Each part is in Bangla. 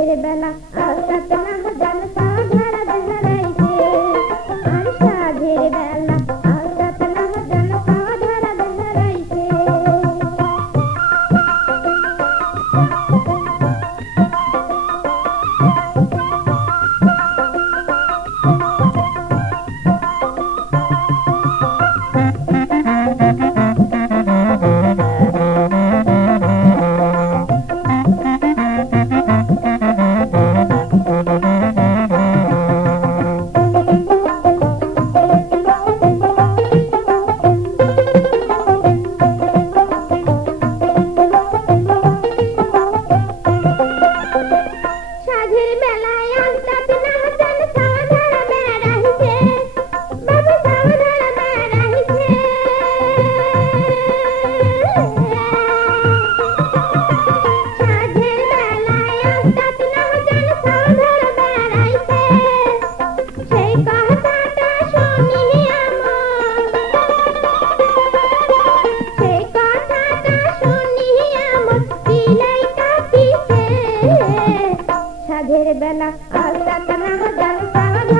I'll set on a. దంతన దంతన దంతన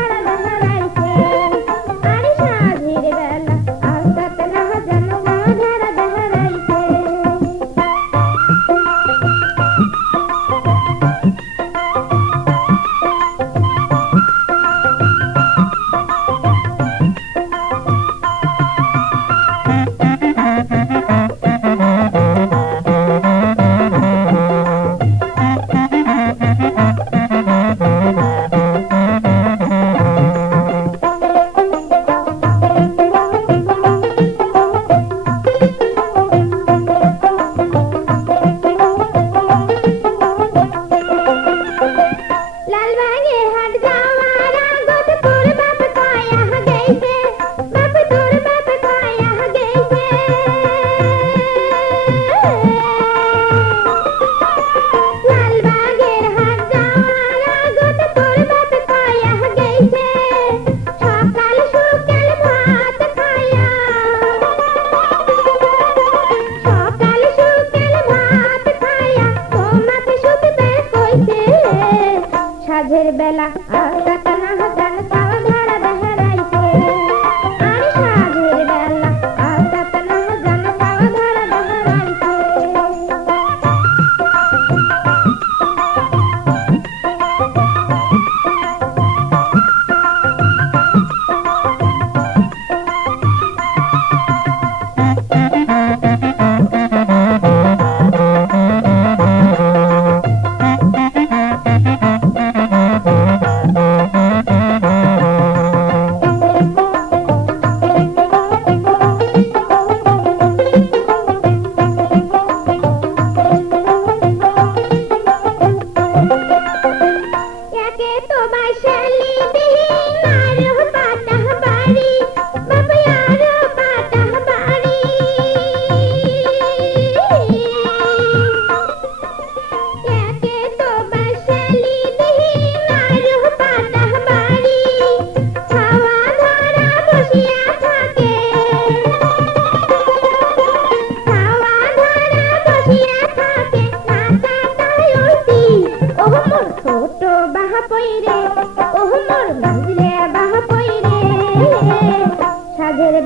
মাঝের বেলা।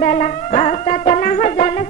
বেলা আটা টানা জানা